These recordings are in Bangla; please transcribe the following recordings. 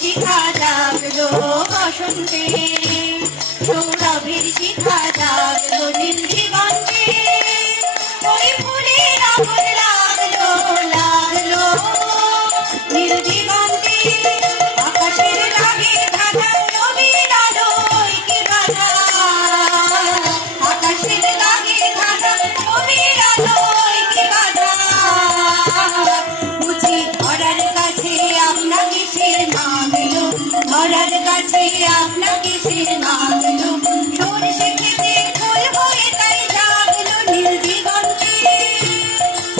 শিখা জাগলো বসন্তে, সৌরভের শিখা জাগলো নীল দিগন্তে, ওই ফুলের আগুন লাগলো লাগলো নীল দিগন্তে, আকাশের লাগে ধাঁধা নবীন আলোয় কি বাধা, আকাশের লাগে ধাঁধা নবীন আলোয় কি বাধা, বুঝি ধরার কাছে আপনাকে সে নামলো, ধরার কাছে আপনাকে সে নামলো, সরষে খেতে ফুল হয়ে তাই জাগলো নীল দিগন্তে,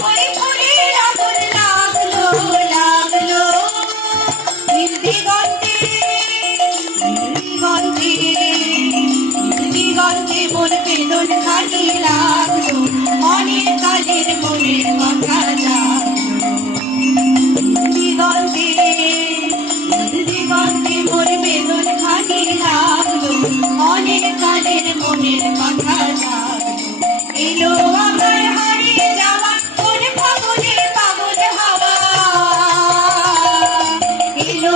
ওই ফুলের আগুন লাগলো লাগলো নীল দিগন্তে, নীল দিগন্তে, নীল দিগন্তে মোর বেদন খানি লাগলো, অনেক কালের মনের কথা জাগলো, দিগন্তে দিগন্তে মোর বেদন খানি লাগলো, অনেক কালের মনের কথা জাগলো, এলো আমার হারিয়ে যাওয়া কোন ফাগুনের পাগল হাওয়া, এলো